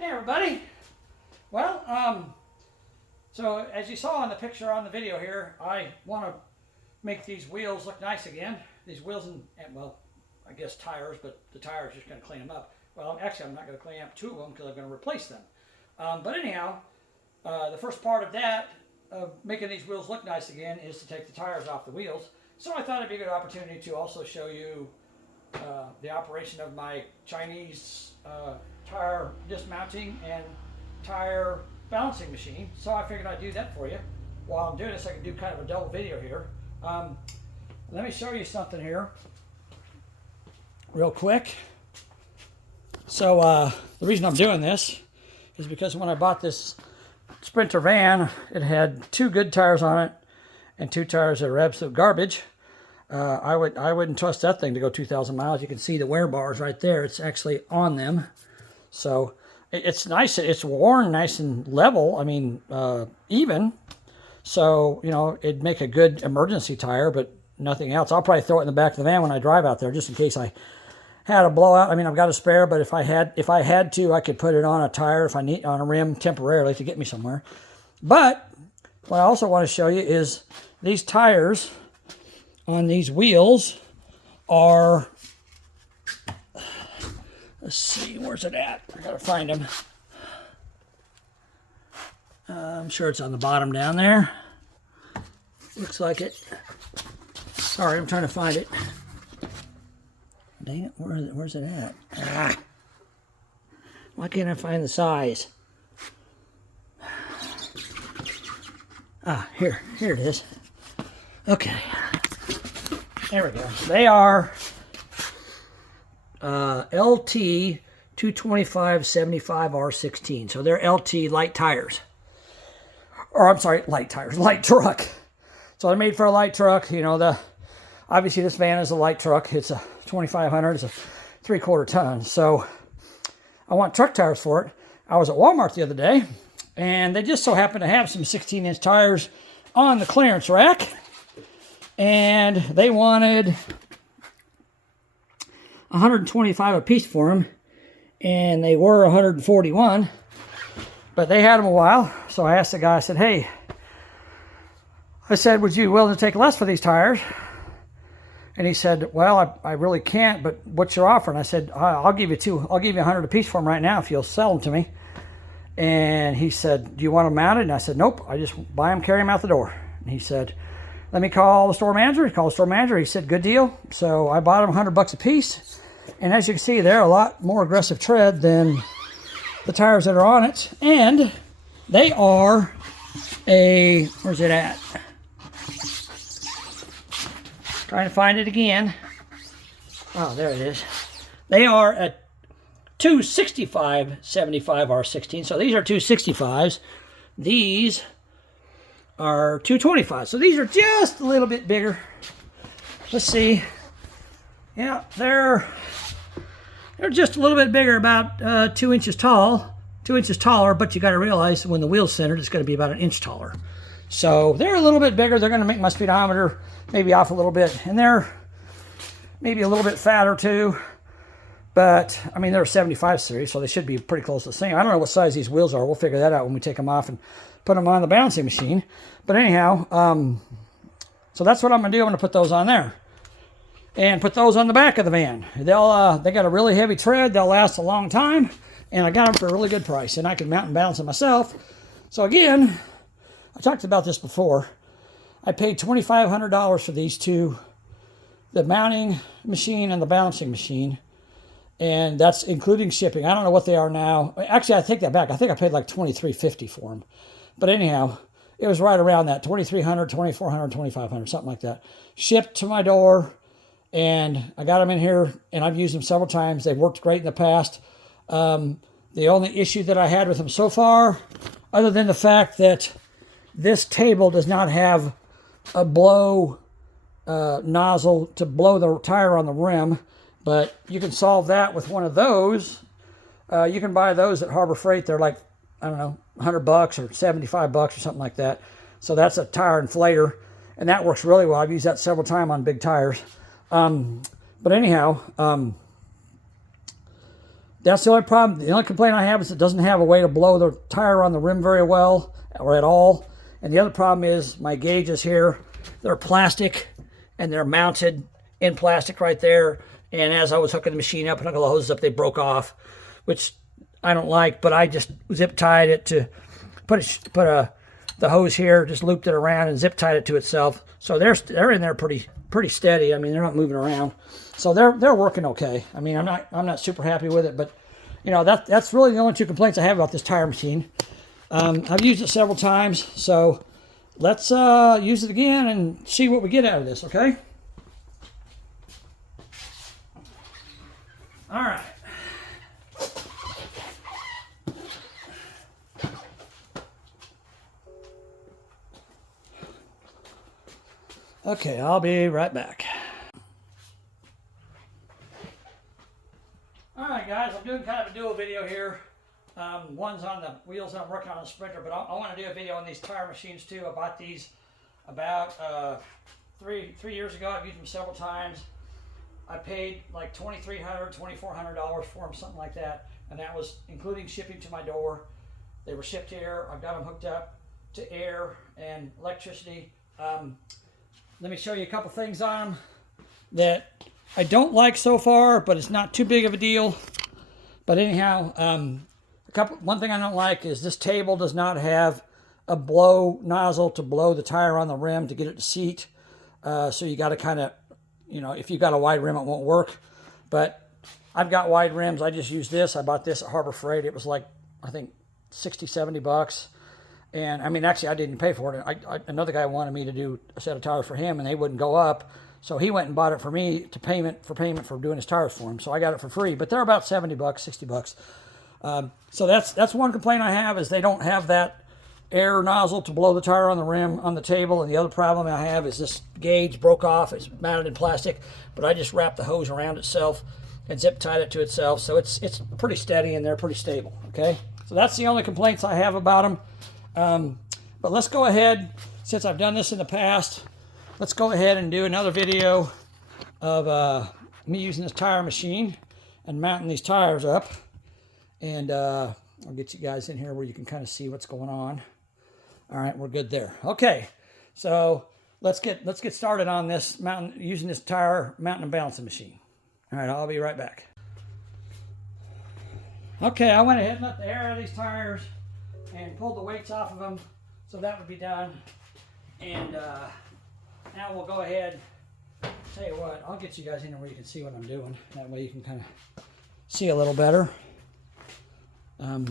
Hey everybody. Well, so as you saw in the picture on the video here, I want to make these wheels look nice again. These wheels and well, I guess tires, but the tires just going to clean them up. Well, actually, I'm not going to clean up two of them because I'm going to replace them. But anyhow, the first part of that, of making these wheels look nice again, is to take the tires off the wheels. So I thought it'd be a good opportunity to also show you the operation of my Chinese tire dismounting and tire balancing machine. So I figured I'd do that for you. While I'm doing this, I can do kind of a double video here. Let me show you something here real quick. So the reason I'm doing this is because when I bought this Sprinter van, it had two good tires on it and two tires that are absolute garbage. I wouldn't trust that thing to go 2,000 miles. You can see the wear bars right there. It's actually on them. So it's nice. It's worn nice and level. I mean, even. So, you know, it'd make a good emergency tire, but nothing else. I'll probably throw it in the back of the van when I drive out there, just in case I had a blowout. I mean, I've got a spare, but if I had to, I could put it on a tire if I need, on a rim temporarily to get me somewhere. But what I also want to show you is these tires on these wheels are, let's see, where's it at? I gotta find them. I'm sure it's on the bottom down there. Looks like it. Sorry, I'm trying to find it. Dang it, where's it at? Ah. Why can't I find the size? Ah, here it is. Okay. There we go. They are LT 225/75 R16. So they're LT light tires. Or I'm sorry, light tires, light truck. So they're made for a light truck. You know, obviously this van is a light truck. It's a 2500. It's a 3/4 ton. So I want truck tires for it. I was at Walmart the other day, and they just so happened to have some 16-inch tires on the clearance rack. And they wanted 125 a piece for them, and they were 141, but they had them a while. So I asked the guy, I said, hey, would you be willing to take less for these tires? And he said, well, I really can't, but what's your offer? And I said, I'll give you 100 a piece for them right now if you'll sell them to me. And he said, do you want them mounted? And I said, nope, I just buy them, carry them out the door. And he said, let me call the store manager. He called the store manager. He said, good deal. So I bought them $100 a piece. And as you can see, they're a lot more aggressive tread than the tires that are on it. And they are where's it at? Trying to find it again. Oh, there it is. They are at 265/75 R16. So these are 265s. These are 225. So these are just a little bit bigger. Let's see. Yeah, they're just a little bit bigger, about 2 inches tall, 2 inches taller, but you got to realize when the wheel's centered, it's going to be about 1 inch taller. So they're a little bit bigger. They're going to make my speedometer maybe off a little bit, and they're maybe a little bit fatter too. But I mean, they're a 75 series, so they should be pretty close to the same. I don't know what size these wheels are. We'll figure that out when we take them off and put them on the balancing machine. But anyhow, so that's what I'm going to do. I'm going to put those on there and put those on the back of the van. They got a really heavy tread. They'll last a long time, and I got them for a really good price, and I can mount and balance them myself. So again, I talked about this before. I paid $2,500 for these two, the mounting machine and the balancing machine. And that's including shipping. I don't know what they are now. Actually, I take that back. I think I paid like $2,350 for them. But anyhow, it was right around that, $2,300, $2,400, $2,500, something like that. Shipped to my door, and I got them in here, and I've used them several times. They've worked great in the past. The only issue that I had with them so far, other than the fact that this table does not have a blow nozzle to blow the tire on the rim, but you can solve that with one of those. You can buy those at Harbor Freight. They're like, I don't know, $100 or $75 or something like that. So that's a tire inflator, and that works really well. I've used that several times on big tires. But anyhow, That's the only problem. The only complaint I have is it doesn't have a way to blow the tire on the rim very well or at all. And the other problem is my gauges here, they're plastic and they're mounted in plastic right there. And as I was hooking the machine up and hooking the hoses up, they broke off, which I don't like, but I just zip tied it to the hose here, just looped it around and zip tied it to itself. So they're in there pretty steady. I mean, they're not moving around. So they're working okay. I mean, I'm not super happy with it, but you know, that's really the only two complaints I have about this tire machine. I've used it several times, so let's use it again and see what we get out of this, okay? All right. Okay, I'll be right back. All right, guys, I'm doing kind of a dual video here. One's on the wheels I'm working on a Sprinter, but I want to do a video on these tire machines too. I bought these about 3 years ago. I've used them several times. I paid like $2,300, $2,400 for them, something like that, and that was including shipping to my door. They were shipped here. I've got them hooked up to air and electricity. Let me show you a couple things on them that I don't like so far, but it's not too big of a deal. But anyhow, one thing I don't like is this table does not have a blow nozzle to blow the tire on the rim to get it to seat. So you got to kind of, you know, if you've got a wide rim, it won't work. But I've got wide rims. I just use this. I bought this at Harbor Freight. It was like, I think, 60, 70 bucks. And I mean, actually, I didn't pay for it. Another guy wanted me to do a set of tires for him, and they wouldn't go up. So he went and bought it for me to payment for doing his tires for him. So I got it for free. But they're about 70 bucks, 60 bucks. So that's one complaint I have is they don't have that air nozzle to blow the tire on the rim on the table. And the other problem I have is this gauge broke off. It's mounted in plastic, but I just wrapped the hose around itself and zip tied it to itself. So it's pretty steady and they're pretty stable. Okay. So that's the only complaints I have about them. But let's go ahead, since I've done this in the past, let's go ahead and do another video of me using this tire machine and mounting these tires up. And I'll get you guys in here where you can kind of see what's going on. All right, we're good there. Okay, so let's get started on this using this tire mounting and balancing machine. All right, I'll be right back. Okay, I went ahead and let the air out of these tires and pulled the weights off of them, so that would be done. And now we'll go ahead. Tell you what, I'll get you guys in there where you can see what I'm doing. That way you can kind of see a little better. I'll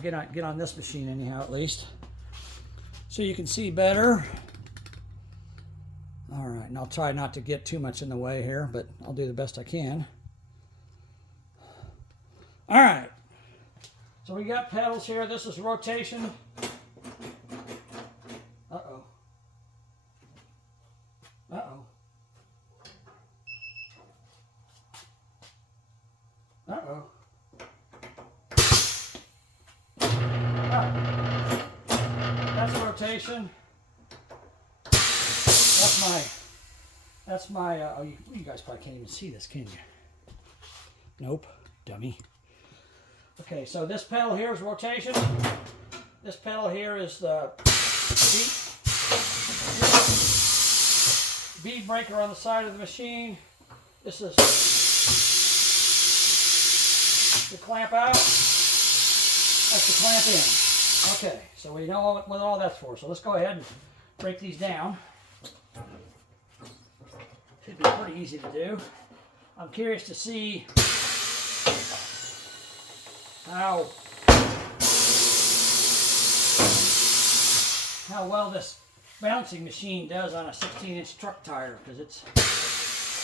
get on this machine anyhow, at least, so you can see better. All right, and I'll try not to get too much in the way here, but I'll do the best I can. All right, so we got pedals here. This is rotation. Uh-oh. Uh-oh. Uh-oh. That's rotation. That's my, oh, you guys probably can't even see this, can you? Nope, dummy. Okay, so this pedal here is rotation. This pedal here is the bead breaker on the side of the machine. This is the clamp out. That's the clamp in. Okay, so we know what all that's for. So let's go ahead and break these down. Should be pretty easy to do. I'm curious to see how well this balancing machine does on a 16-inch truck tire, because it's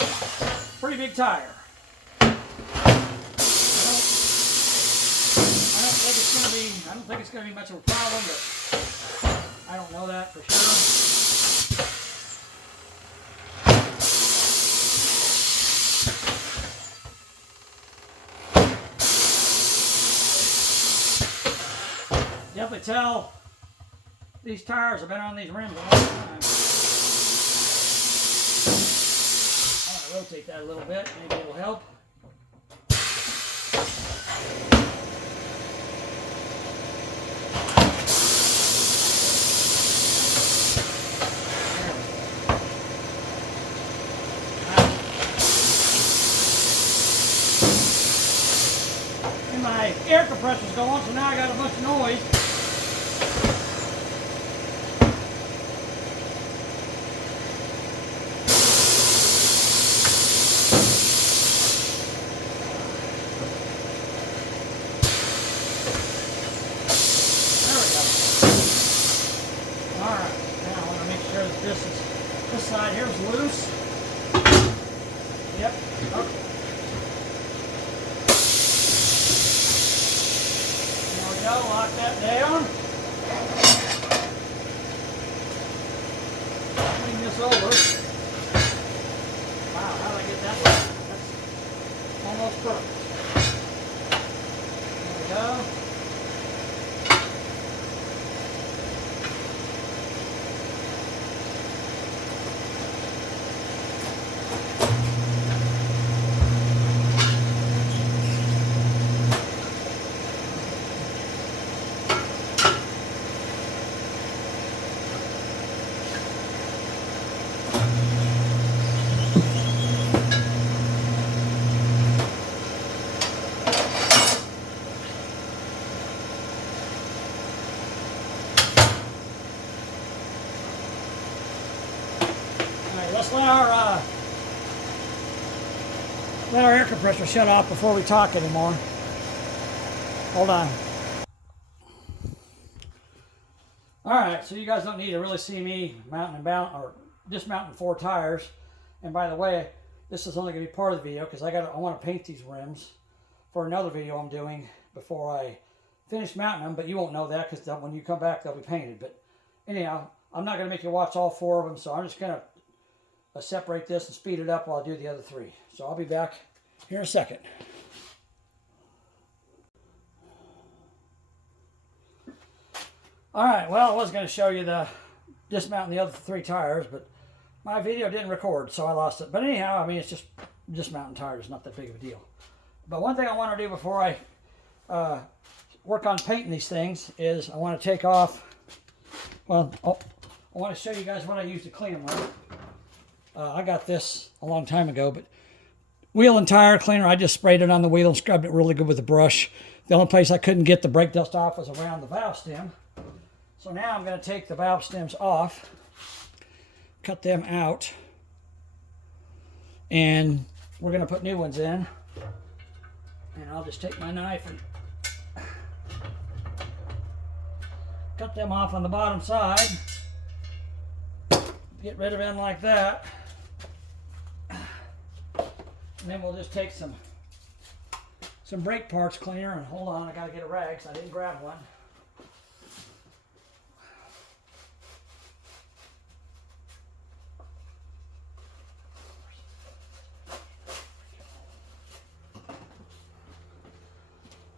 a pretty big tire. I don't think it's going to be much of a problem, but I don't know that for sure. Definitely tell these tires have been on these rims a long time. I'm going to rotate that a little bit, maybe it'll help. my air compressor's going, so now I got a bunch of noise. This side here is loose. Yep. Okay. There we go. Lock that down. Clean this over. Wow, how did I get that one? That's almost perfect. There we go. Let's let our air compressor shut off before we talk anymore. Hold on. Alright, so you guys don't need to really see me dismounting 4 tires. And by the way, this is only going to be part of the video because I want to paint these rims for another video I'm doing before I finish mounting them, but you won't know that because when you come back they'll be painted. But anyhow, I'm not going to make you watch all 4 of them, so I'm just going to separate this and speed it up while I do the other 3. So I'll be back here in a second. Alright, well, I was going to show you the dismounting the other 3 tires, but my video didn't record, so I lost it. But anyhow, I mean, it's just dismounting tires. It's not that big of a deal. But one thing I want to do before I work on painting these things is I want to take off, well, I want to show you guys what I use to clean them with. I got this a long time ago, but wheel and tire cleaner, I just sprayed it on the wheel and scrubbed it really good with a brush. The only place I couldn't get the brake dust off was around the valve stem. So now I'm going to take the valve stems off, cut them out, and we're going to put new ones in. And I'll just take my knife and cut them off on the bottom side. Get rid of them like that. And then we'll just take some brake parts cleaner, and hold on, I gotta get a rag, so I didn't grab one.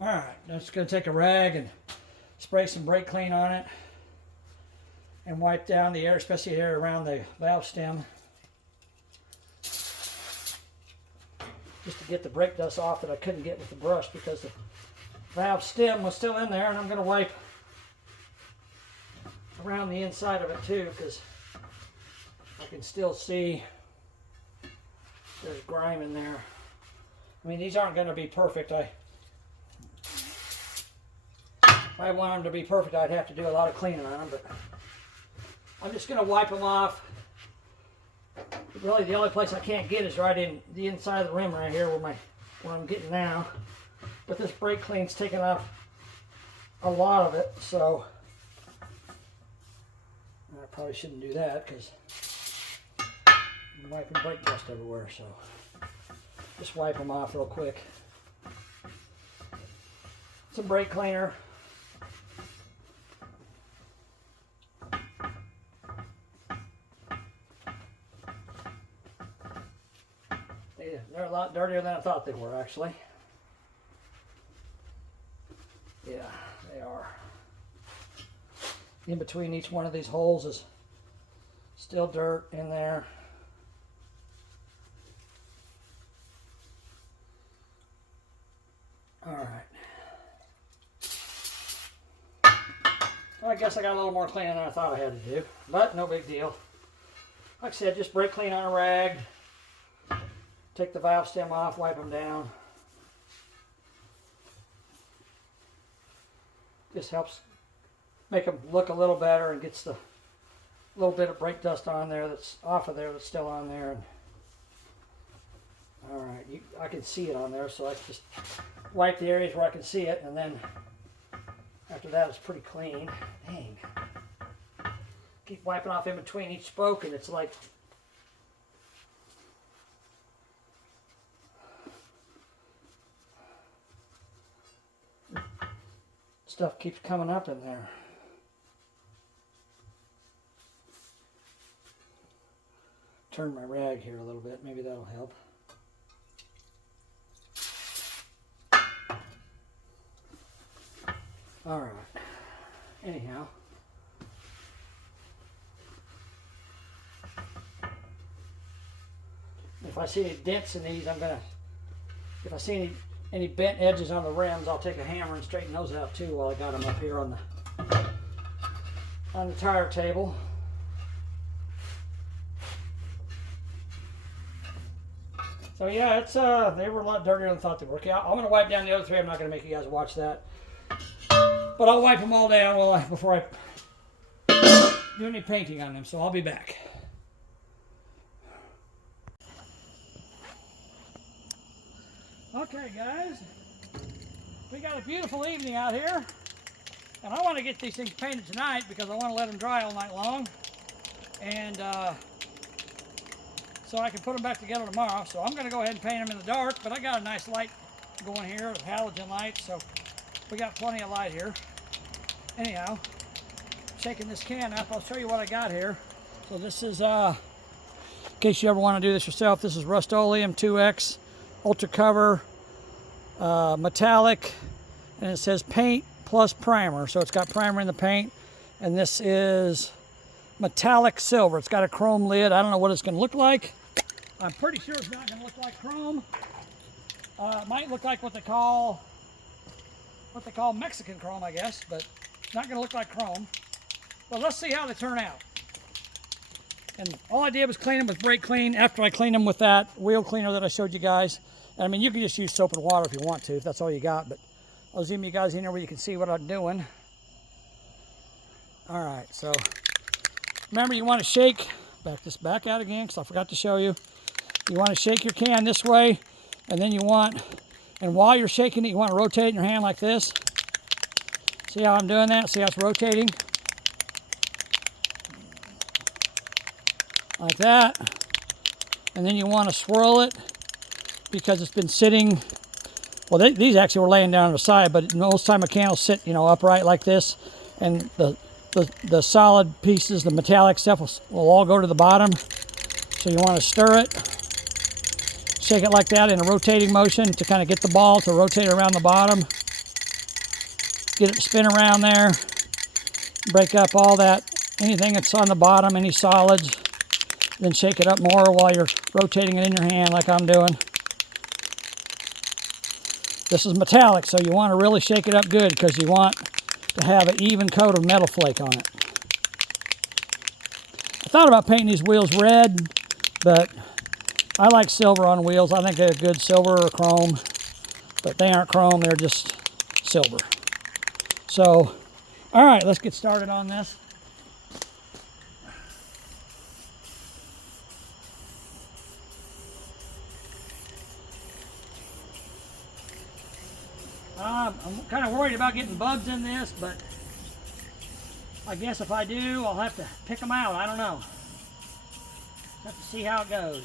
Alright, just gonna take a rag and spray some brake clean on it and wipe down the air, especially the air around the valve stem, just to get the brake dust off that I couldn't get with the brush because the valve stem was still in there. And I'm going to wipe around the inside of it too, because I can still see there's grime in there. I mean, these aren't going to be perfect. If I want them to be perfect, I'd have to do a lot of cleaning on them, but I'm just going to wipe them off. Really, the only place I can't get is right in the inside of the rim right here where I'm getting now. But this brake clean's taking off a lot of it, so I probably shouldn't do that because I'm wiping brake dust everywhere. So just wipe them off real quick. Some brake cleaner. They're a lot dirtier than I thought they were, actually. Yeah, they are. In between each one of these holes is still dirt in there. All right. Well, I guess I got a little more cleaning than I thought I had to do, but no big deal. Like I said, just brake clean on a rag. Take the valve stem off, wipe them down. Just helps make them look a little better and gets the little bit of brake dust on there that's off of there that's still on there. And, all right, I can see it on there, so I just wipe the areas where I can see it, and then after that it's pretty clean. Dang. Keep wiping off in between each spoke, and it's like stuff keeps coming up in there. Turn my rag here a little bit, maybe that'll help. All right. Anyhow, if I see any dents in these, if I see any bent edges on the rims, I'll take a hammer and straighten those out too while I got them up here on the tire table. So yeah, it's they were a lot dirtier than I thought they were. Okay, I'm going to wipe down the other three. I'm not going to make you guys watch that, but I'll wipe them all down before I do any painting on them. So I'll be back. Okay, guys, we got a beautiful evening out here, and I want to get these things painted tonight because I want to let them dry all night long, and so I can put them back together tomorrow. So I'm going to go ahead and paint them in the dark, but I got a nice light going here, a halogen light, so we got plenty of light here. Anyhow, shaking this can up, I'll show you what I got here. So this is, in case you ever want to do this yourself, this is Rust-Oleum 2X Ultra Cover Metallic, and it says paint plus primer. So it's got primer in the paint, and this is metallic silver. It's got a chrome lid. I don't know what it's going to look like. I'm pretty sure it's not going to look like chrome. It might look like what they call Mexican chrome, I guess, but it's not going to look like chrome. But let's see how they turn out. And all I did was clean them with brake clean after I cleaned them with that wheel cleaner that I showed you guys. And I mean, you can just use soap and water if you want to, if that's all you got, but I'll zoom you guys in here where you can see what I'm doing. All right, so remember, you want to shake, back this back out again because I forgot to show you. You want to shake your can this way, and then and while you're shaking it, you want to rotate it in your hand like this. See how I'm doing that? See how it's rotating? Like that. And then you want to swirl it because it's been sitting, well, these actually were laying down on the side, but most time a can will sit, upright like this, and the solid pieces, the metallic stuff will all go to the bottom. So you want to stir it, shake it like that in a rotating motion to kind of get the ball to rotate around the bottom. Get it to spin around there. Break up all that, anything that's on the bottom, any solids. Then shake it up more while you're rotating it in your hand like I'm doing. This is metallic, so you want to really shake it up good because you want to have an even coat of metal flake on it. I thought about painting these wheels red, but I like silver on wheels. I think they're good silver or chrome, but they aren't chrome, they're just silver. So, all right, let's get started on this. I'm kind of worried about getting bugs in this, but I guess if I do, I'll have to pick them out. I don't know. Have to see how it goes.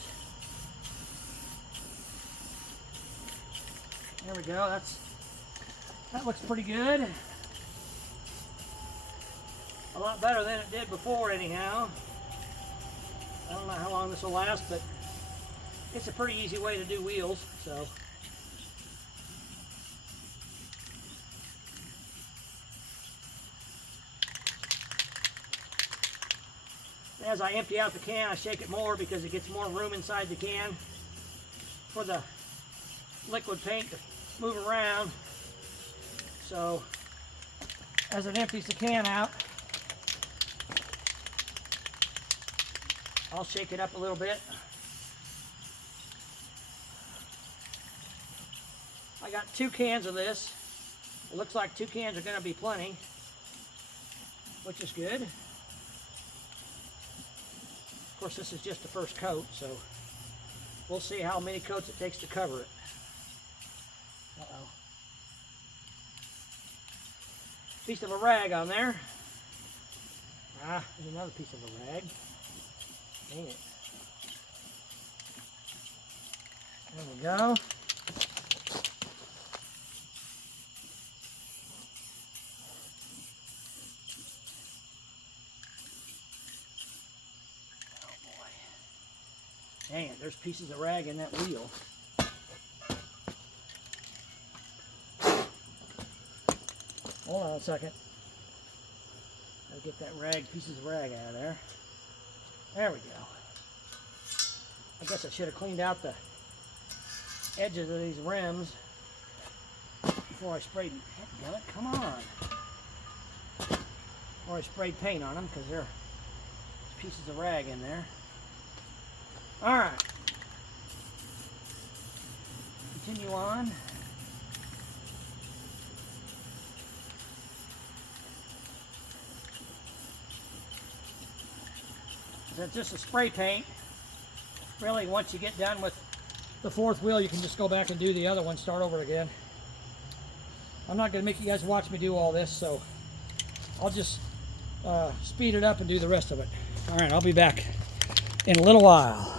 There we go. That looks pretty good. A lot better than it did before, anyhow. I don't know how long this will last, but it's a pretty easy way to do wheels, so. As I empty out the can, I shake it more because it gets more room inside the can for the liquid paint to move around. So as it empties the can out, I'll shake it up a little bit. I got 2 cans of this. It looks like 2 cans are going to be plenty, which is good. Of course, this is just the first coat, so we'll see how many coats it takes to cover it. Uh-oh. Piece of a rag on there. Ah, there's another piece of a rag. Dang it. There we go. Dang it, there's pieces of rag in that wheel. Hold on a second. Gotta get that rag, pieces of rag out of there. There we go. I guess I should have cleaned out the edges of these rims before I sprayed. Heck, come on. Before I sprayed paint on them, because there's pieces of rag in there. All right. Continue on. That's just a spray paint. Really, once you get done with the 4th wheel, you can just go back and do the other one, start over again. I'm not going to make you guys watch me do all this, so I'll just speed it up and do the rest of it. All right, I'll be back in a little while.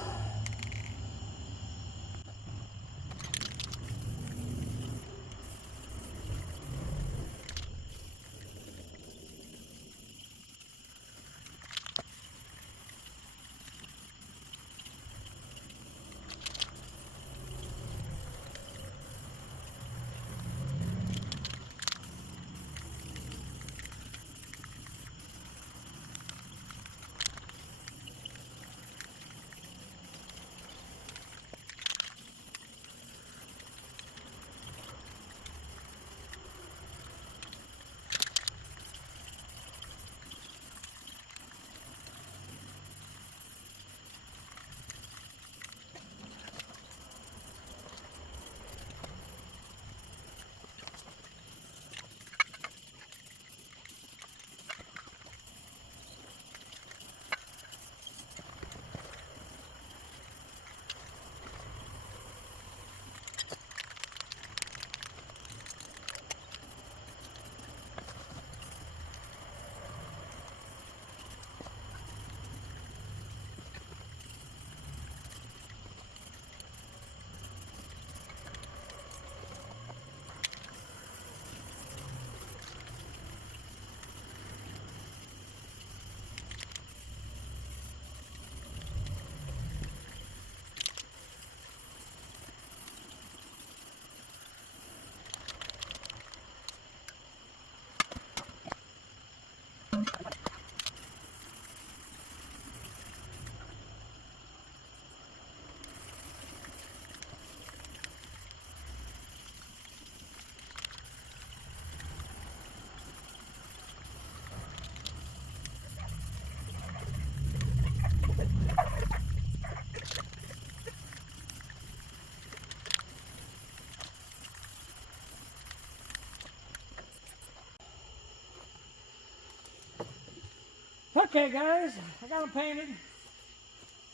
Okay, guys, I got them painted.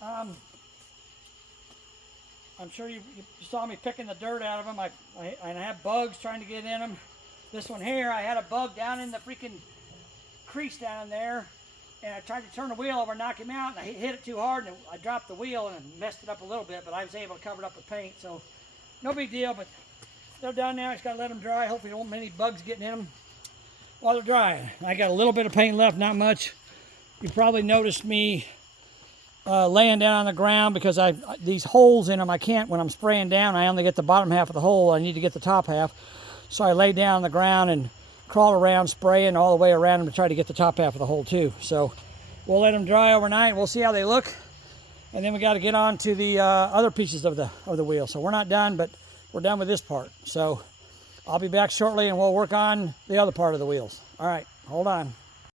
I'm sure you saw me picking the dirt out of them. I have bugs trying to get in them. This one here, I had a bug down in the freaking crease down there, and I tried to turn the wheel over and knock him out, and I hit it too hard, and I dropped the wheel and messed it up a little bit, but I was able to cover it up with paint, so no big deal. But they're done now. I just got to let them dry. Hopefully there won't be any bugs getting in them while they're drying. I got a little bit of paint left, not much. You probably noticed me laying down on the ground because these holes in them, I can't, when I'm spraying down, I only get the bottom half of the hole. I need to get the top half. So I lay down on the ground and crawl around spraying all the way around them to try to get the top half of the hole too. So we'll let them dry overnight. We'll see how they look. And then we got to get on to the other pieces of the wheel. So we're not done, but we're done with this part. So I'll be back shortly and we'll work on the other part of the wheels. All right, hold on.